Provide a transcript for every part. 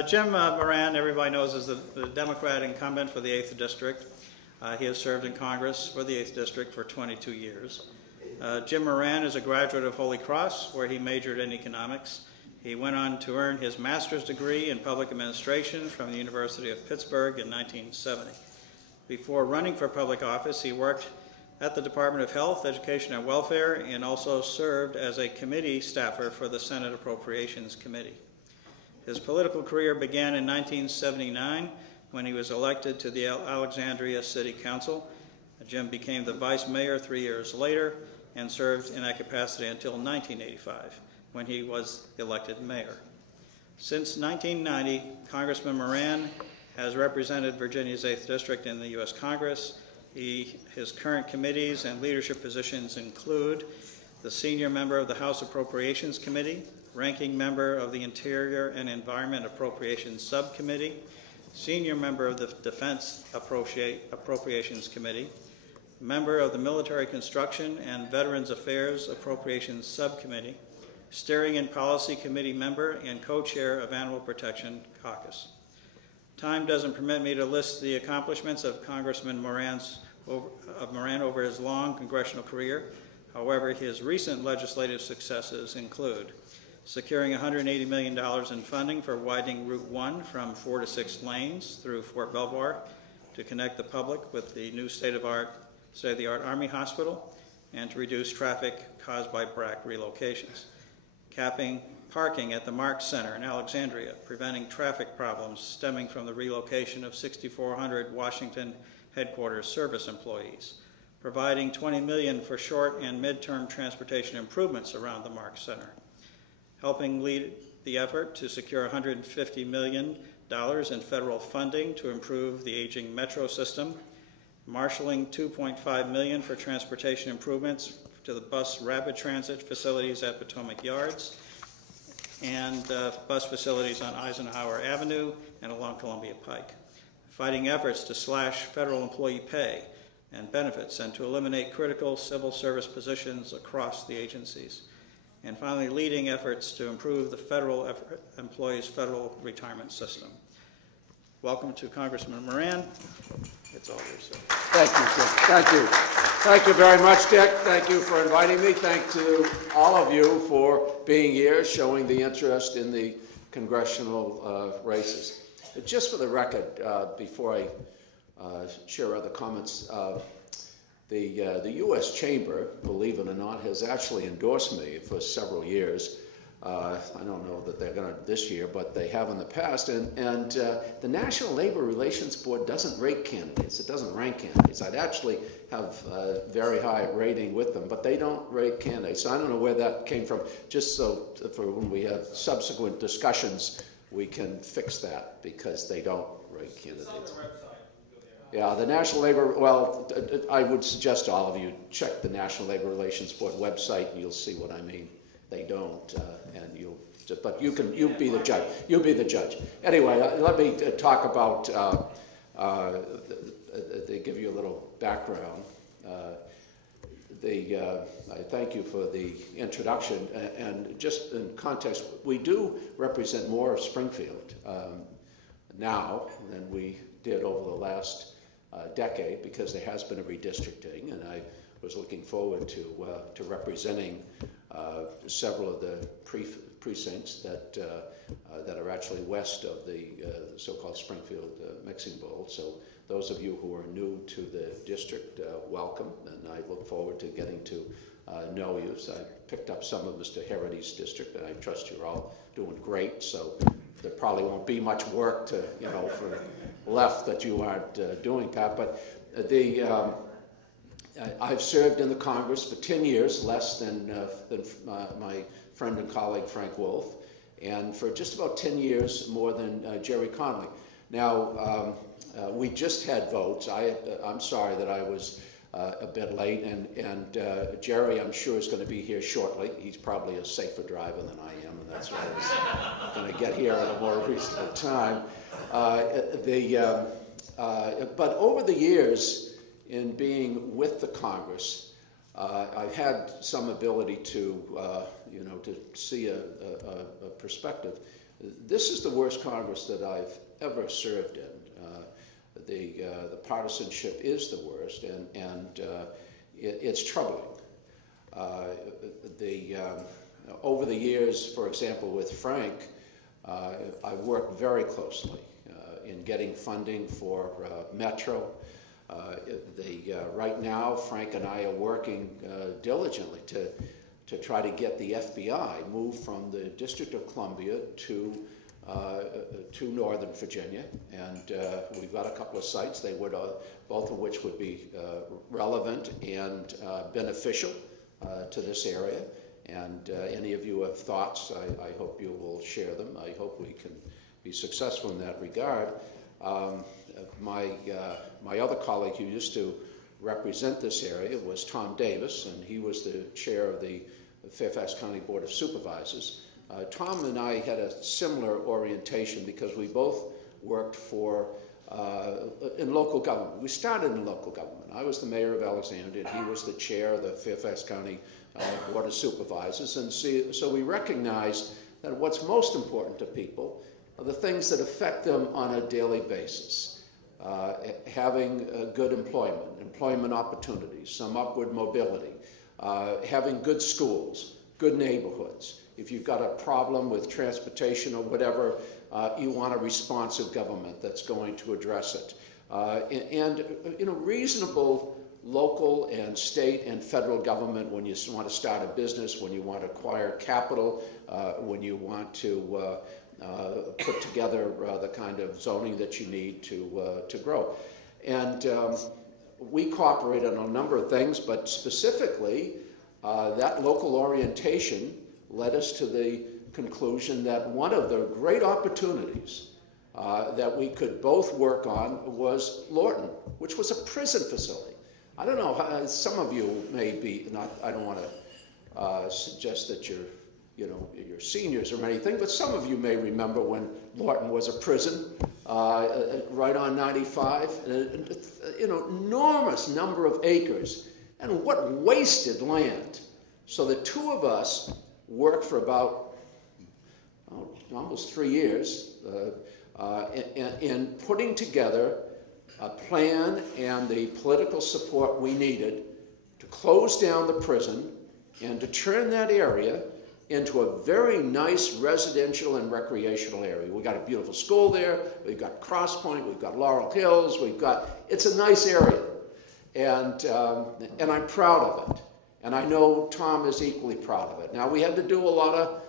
Jim Moran, everybody knows, is the Democrat incumbent for the 8th District. He has served in Congress for the 8th District for 22 years. Jim Moran is a graduate of Holy Cross, where he majored in economics. He went on to earn his master's degree in public administration from the University of Pittsburgh in 1970. Before running for public office, he worked at the Department of Health, Education, and Welfare, and also served as a committee staffer for the Senate Appropriations Committee. His political career began in 1979 when he was elected to the Alexandria City Council. Jim became the vice mayor 3 years later and served in that capacity until 1985, when he was elected mayor. Since 1990, Congressman Moran has represented Virginia's 8th District in the U.S. Congress. His current committees and leadership positions include the senior member of the House Appropriations Committee, ranking member of the Interior and Environment Appropriations Subcommittee, senior member of the Defense Appropriations Committee, member of the Military Construction and Veterans Affairs Appropriations Subcommittee, Steering and Policy Committee member, and co-chair of Animal Protection Caucus. Time doesn't permit me to list the accomplishments of Congressman Moran over his long congressional career. However, his recent legislative successes include securing $180 million in funding for widening Route 1 from 4 to 6 lanes through Fort Belvoir to connect the public with the new state-of-the-art Army Hospital and to reduce traffic caused by BRAC relocations. Capping parking at the Marks Center in Alexandria, preventing traffic problems stemming from the relocation of 6,400 Washington headquarters service employees. Providing $20 million for short and midterm transportation improvements around the Marks Center. Helping lead the effort to secure $150 million in federal funding to improve the aging metro system, marshaling $2.5 million for transportation improvements to the bus rapid transit facilities at Potomac Yards, and bus facilities on Eisenhower Avenue and along Columbia Pike. Fighting efforts to slash federal employee pay and benefits and to eliminate critical civil service positions across the agencies. And finally, leading efforts to improve the federal employees' federal retirement system. Welcome to Congressman Moran. It's all yours, sir. Thank you, sir. Thank you. Thank you very much, Dick. Thank you for inviting me. Thank to all of you for being here, showing the interest in the congressional races. Just for the record, before I share other comments, the U.S. Chamber, believe it or not, has actually endorsed me for several years. I don't know that they're going to this year, but they have in the past. And the National Labor Relations Board doesn't rate candidates. It doesn't rank candidates. I'd actually have a very high rating with them, but they don't rate candidates. So I don't know where that came from, just so for when we have subsequent discussions, we can fix that, because they don't rate candidates. Yeah, the National Labor, well, I would suggest all of you check the National Labor Relations Board website and you'll see what I mean. They don't, and but you'll be the judge. You'll be the judge. Anyway, let me talk about, they give you a little background. I thank you for the introduction, and just in context, we do represent more of Springfield now than we did over the last decade, because there has been a redistricting, and I was looking forward to representing several of the precincts that are actually west of the so-called Springfield mixing bowl. So those of you who are new to the district, welcome, and I look forward to getting to know you. So I picked up some of Mr. Herity's district, and I trust you're all doing great. So there probably won't be much work to, for left that you aren't doing, Pat. But I've served in the Congress for 10 years, less than my friend and colleague Frank Wolf, and for just about 10 years more than Jerry Conley. Now, we just had votes. I'm sorry that I was a bit late, and Jerry, I'm sure, is going to be here shortly. He's probably a safer driver than I am, and that's why I was going to get here at a more reasonable time. But over the years, in being with the Congress, I've had some ability to, to see a perspective this is the worst Congress that I've ever served in. The partisanship is the worst, and it's troubling. Over the years, for example, with Frank, I've worked very closely in getting funding for Metro. Right now, Frank and I are working diligently to try to get the FBI moved from the District of Columbia to Northern Virginia, and we've got a couple of sites. They would, both of which would be relevant and beneficial to this area. And any of you have thoughts, I hope you will share them. I hope we can be successful in that regard. My other colleague who used to represent this area was Tom Davis, and he was the chair of the Fairfax County Board of Supervisors. Tom and I had a similar orientation because we both worked in local government. We started in local government. I was the mayor of Alexandria, and he was the chair of the Fairfax County Board of Supervisors. And so we recognized that what's most important to people are the things that affect them on a daily basis. Having good employment opportunities, some upward mobility, having good schools, good neighborhoods. If you've got a problem with transportation or whatever, you want a responsive government that's going to address it. And reasonable local and state and federal government when you want to start a business, when you want to acquire capital, when you want to put together the kind of zoning that you need to grow. And we cooperate on a number of things, but specifically that local orientation led us to the conclusion that one of the great opportunities that we could both work on was Lorton, which was a prison facility. I don't know, some of you may be, I don't want to suggest that you're seniors or anything, but some of you may remember when Lorton was a prison right on 95, enormous number of acres, and what wasted land. So the two of us worked for about almost 3 years in putting together a plan and the political support we needed to close down the prison and to turn that area into a very nice residential and recreational area. We've got a beautiful school there, we've got Cross Point, we've got Laurel Hills, it's a nice area. And I'm proud of it. And I know Tom is equally proud of it. Now, we had to do a lot of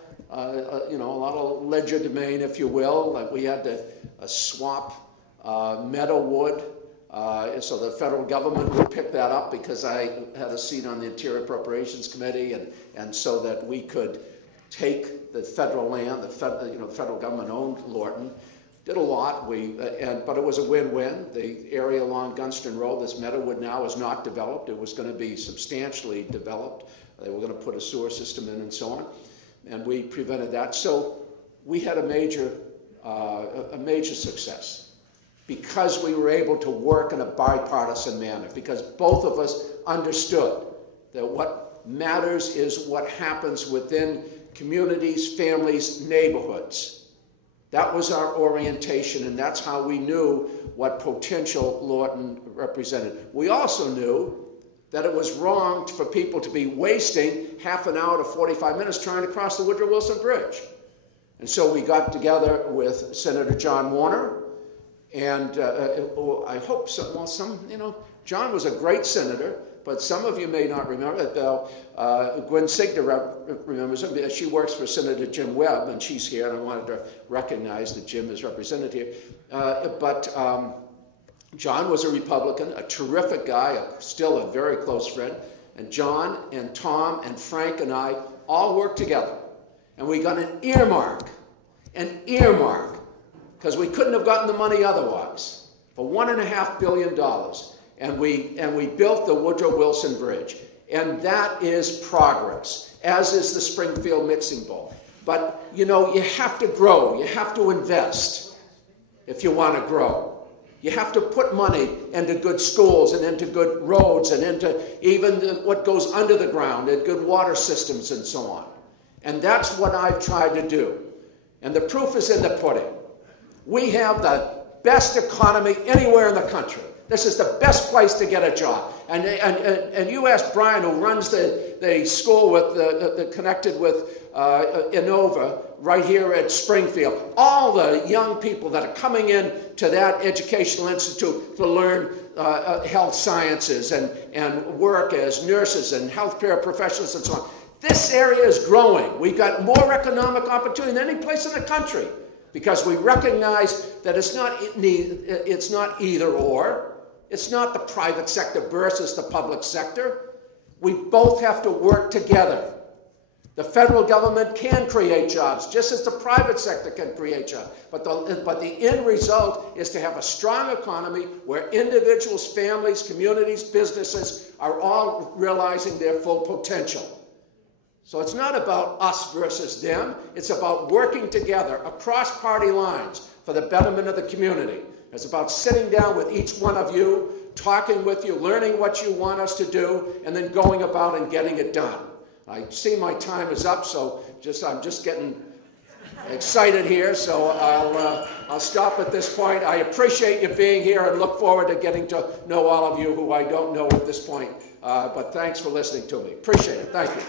legerdemain, if you will. Like we had to swap meadow wood so the federal government would pick that up because I had a seat on the Interior Appropriations Committee, and so that we could take the federal land, the federal government owned Lorton. Did a lot, but it was a win-win. The area along Gunston Road, this Meadowwood now, is not developed. It was going to be substantially developed. They were going to put a sewer system in and so on, and we prevented that. So we had a major success because we were able to work in a bipartisan manner, because both of us understood that what matters is what happens within communities, families, neighborhoods. That was our orientation, and that's how we knew what potential Lorton represented. We also knew that it was wrong for people to be wasting half an hour to 45 minutes trying to cross the Woodrow Wilson Bridge. And so we got together with Senator John Warner, and I hope John was a great senator, but some of you may not remember that Gwen Signer remembers him. She works for Senator Jim Webb, and she's here, and I wanted to recognize that Jim is represented here. But John was a Republican, a terrific guy, still a very close friend, and John and Tom and Frank and I all worked together, and we got an earmark, because we couldn't have gotten the money otherwise, for $1.5 billion. And we built the Woodrow Wilson Bridge. And that is progress, as is the Springfield Mixing Bowl. But, you have to grow. You have to invest if you want to grow. You have to put money into good schools and into good roads and into even what goes under the ground and good water systems and so on. And that's what I've tried to do. And the proof is in the pudding. We have the best economy anywhere in the country. This is the best place to get a job. And you ask Brian, who runs the school with connected with Innova right here at Springfield, all the young people that are coming in to that educational institute to learn health sciences and work as nurses and healthcare professionals and so on. This area is growing. We've got more economic opportunity than any place in the country because we recognize that it's not either or. It's not the private sector versus the public sector. We both have to work together. The federal government can create jobs, just as the private sector can create jobs. But the end result is to have a strong economy where individuals, families, communities, businesses are all realizing their full potential. So it's not about us versus them. It's about working together across party lines for the betterment of the community. It's about sitting down with each one of you, talking with you, learning what you want us to do, and then going about and getting it done. I see my time is up, so I'm just getting excited here, so I'll stop at this point. I appreciate you being here and look forward to getting to know all of you who I don't know at this point. But thanks for listening to me. Appreciate it. Thank you.